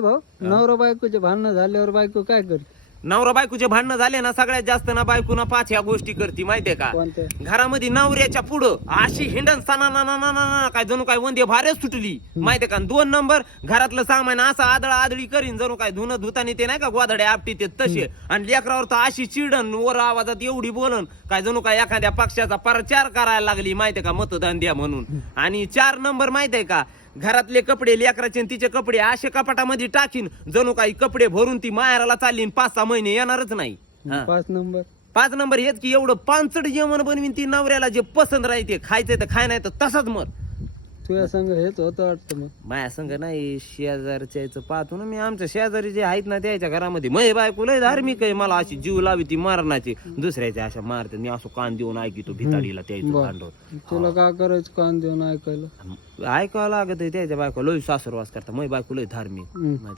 भाऊ नवरा बायकोचे भांडणं झाल्यावर बायको काय करते? नवरा बायकोचे भांडणं झाले ना, सगळ्यात जास्त ना बायकोना 5 ह्या गोष्टी करते माहितीये का? कोणत्या? घरामध्ये नवऱ्याच्या पुढं अशी हिंडन सना ना ना ना ना काय जणू काय वंदे भारच सुटली माहितीये का? 2 नंबर घरातलं सामान असं आदळा आदळी करीन जणू काय धुणं धुतानी ते नाही का गोदाडे आपटी ते तसे. आणि लेकरावर तर अशी चिडण वर आवाजात एवढी बोलन काय जणू काय एखाद्या पक्षाचा प्रचार करायला लागली माहितीये का, मतदान द्या म्हणून. आणि 4 नंबर माहितीये का, घरातले कपडे लेकराचे आणि तिचे कपडे असे कपाटामध्ये टाकीन जणू काही कपडे भरून ती माहेराला चालली 5-6 महिने येणारच नाही. 5 नंबर हेच की एवढं पांचट जेवण बनवीन ती नवऱ्याला जे पसंत राहते, खायचंय तर खाय नाही तर तसाच मर. तुझ्या संग हेच होतं वाटतं. मग माझ्या संग नाही, शेजारच्या पाहतो ना मी, आमच्या शेजारी जे आहेत ना त्याच्या घरामध्ये मै बायको लय धार्मिक आहे, मला अशी जीव लावी ती मारण्याची, दुसऱ्याच्या अशा मारते. मी असं कान देऊन ऐकितो भिताडीला त्याचं भांडवल. तुला काय करायचं कान देऊन ऐकायला? ऐकावं लागत त्याच्या बायको लय सासरवास करता, मै बायको लय धार्मिक.